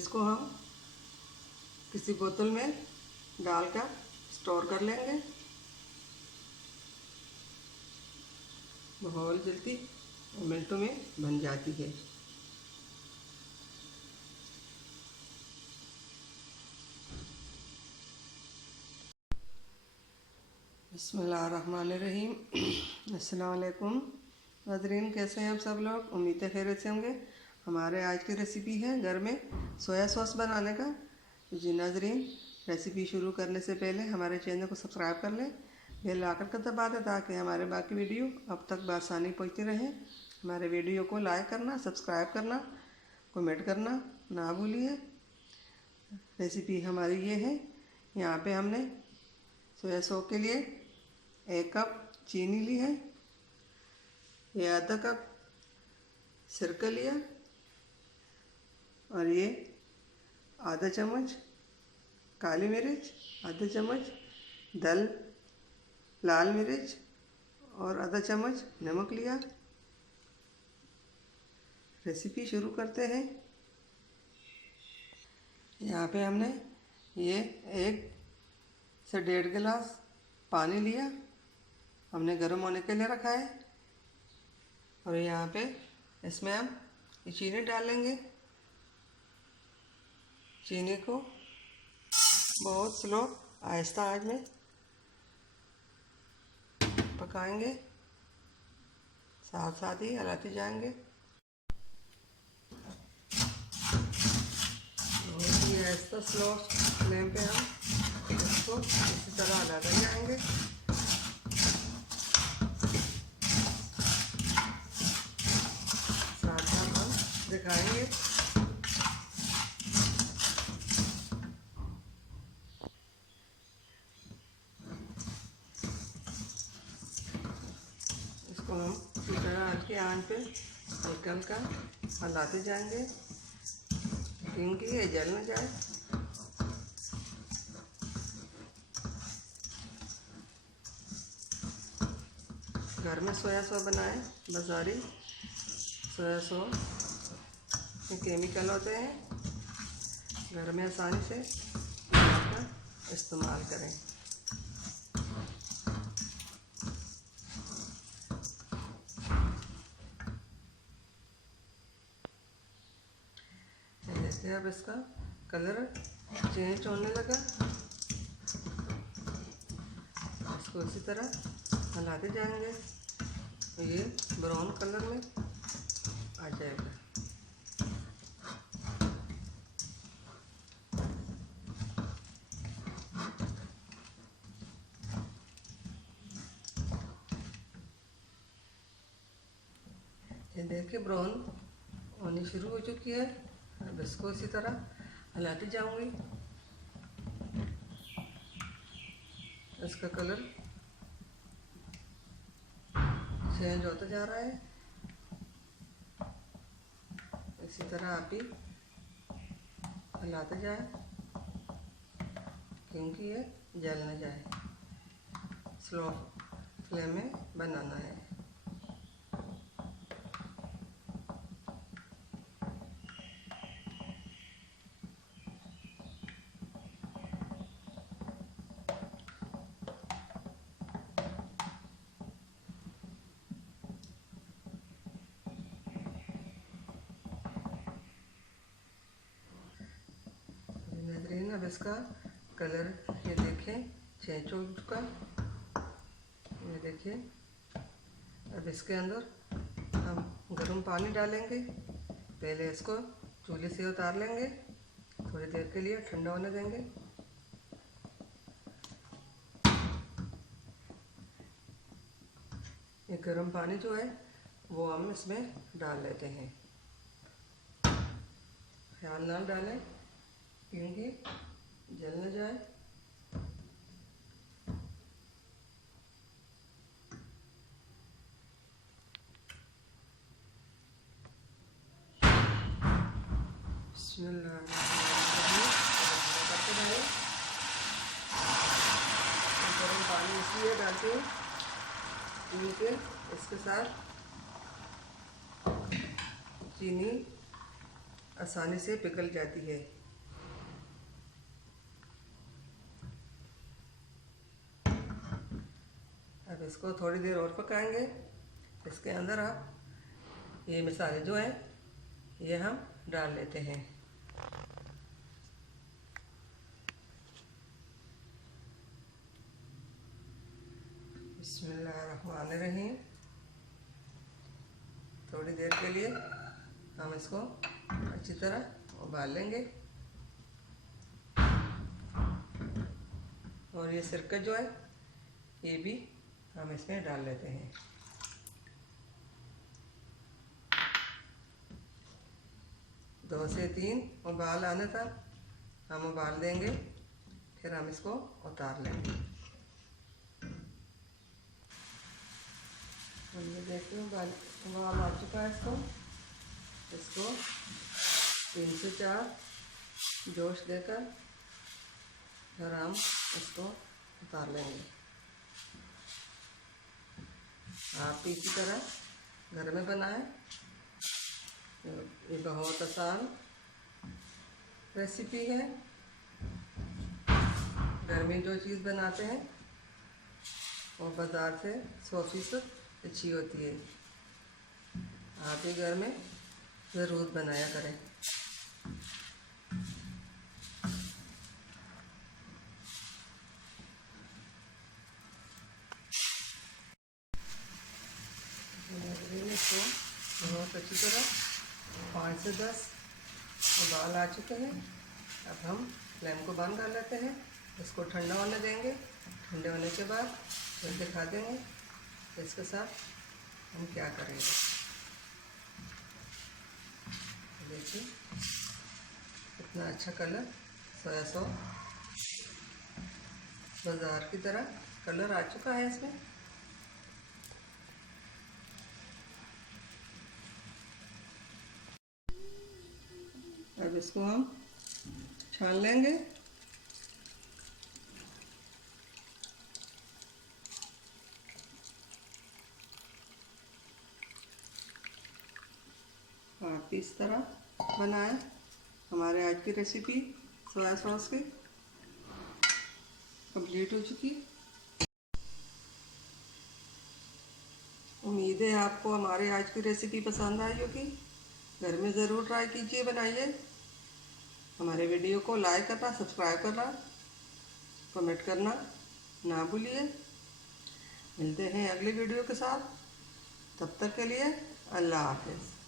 इसको हम किसी बोतल में डालकर स्टोर कर लेंगे। बहुत जल्दी मिनटों में बन जाती है। बिस्मिल्लाहिर्रहमानिर्रहीम। अस्सलाम वालेकुम नाज़रीन, कैसे हैं आप सब लोग? उम्मीद है खैरियत से होंगे। हमारे आज की रेसिपी है घर में सोया सॉस बनाने का। जी नाज़रीन, रेसिपी शुरू करने से पहले हमारे चैनल को सब्सक्राइब कर लें, बेल आइकन का दबा दें ताकि हमारे बाकी वीडियो अब तक बआसानी पहुँचती रहे। हमारे वीडियो को लाइक करना, सब्सक्राइब करना, कमेंट करना ना भूलिए। रेसिपी हमारी ये है। यहाँ पे हमने सोया सॉस के लिए 1 कप चीनी ली है, ये आधा कप सिरका लिया और ये आधा चम्मच काली मिर्च, आधा चम्मच लाल मिर्च और आधा चम्मच नमक लिया। रेसिपी शुरू करते हैं। यहाँ पे हमने ये 1 से 1.5 गिलास पानी लिया, हमने गर्म होने के लिए रखा है। और यहाँ पे इसमें हम ये चीनी डालेंगे। चीनी को बहुत स्लो आहिस्ता आंच में पकाएंगे, साथ साथ ही हिलाते जाएंगे। बहुत ही आहिस्ता स्लो फ्लेम पे हम इसको इसी तरह हिलाते जाएंगे। साथ साथ हम दिखाएंगे। इसको हम इसी तरह हल्की आंच पे निकल कर हिलाते जाएंगे क्योंकि ये जल न जाए। घर में सोया सॉस बनाएं, बाज़ारी सोया सॉस में केमिकल होते हैं। घर में आसानी से बनाकर इस्तेमाल करें। जैसे अब इसका कलर चेंज होने लगा, इसको इसी तरह हिलाते जाएंगे तो ये ब्राउन कलर में आ जाएगा। ये देखिए ब्राउन होनी शुरू हो चुकी है। अब इसको इसी तरह हिलाती जाऊंगी। इसका कलर चेंज होता जा रहा है। इसी तरह आप भी हिलाते जाए क्योंकि ये जल न जाए। स्लो फ्लेम में बनाना है। अब इसका कलर ये देखें चेंज हो चुका। ये देखिए अब इसके अंदर हम गर्म पानी डालेंगे। पहले इसको चूल्हे से उतार लेंगे, थोड़ी देर के लिए ठंडा होने देंगे। ये गर्म पानी जो है वो हम इसमें डाल लेते हैं। ख्याल ना डालें क्योंकि जल न जाए। गर्म पानी इसलिए डालते हैं क्योंकि इसके साथ चीनी आसानी से पिघल जाती है। अब इसको थोड़ी देर और पकाएंगे। इसके अंदर आप ये मसाले जो हैं ये हम डाल लेते हैं। बिस्मिल्लाहिर्रहमानिर्रहीम। थोड़ी देर के लिए हम इसको अच्छी तरह उबाल लेंगे। और ये सिरका जो है ये भी हम इसमें डाल लेते हैं। दो से तीन उबाल आने तक हम उबाल देंगे, फिर हम इसको उतार लेंगे। ये देखिए उबाल आ चुका है। इसको 3 से 4 जोश देकर फिर हम इसको उतार लेंगे। आप इसी तरह घर में बनाएं। ये बहुत आसान रेसिपी है। घर में जो चीज़ बनाते हैं वो बाज़ार से 100% अच्छी होती है। आप ही घर में ज़रूर बनाया करें। इसको बहुत अच्छी तरह 5 से 10 उबाल आ चुके हैं। अब हम फ्लेम को बंद कर लेते हैं। इसको ठंडा होने देंगे। ठंडे होने के बाद फिर दिखा देंगे इसके साथ हम क्या करेंगे। देखिए कितना अच्छा कलर सोया सॉस बाज़ार की तरह कलर आ चुका है इसमें। अब इसको हम छान लेंगे। आप भी इस तरह बनाएं। हमारे आज की रेसिपी सोया सॉस की कंप्लीट हो चुकी। उम्मीद है आपको हमारे आज की रेसिपी पसंद आई होगी। घर में ज़रूर ट्राई कीजिए, बनाइए। हमारे वीडियो को लाइक करना, सब्सक्राइब करना, कमेंट करना ना भूलिए। मिलते हैं अगली वीडियो के साथ। तब तक के लिए अल्लाह हाफ़िज़।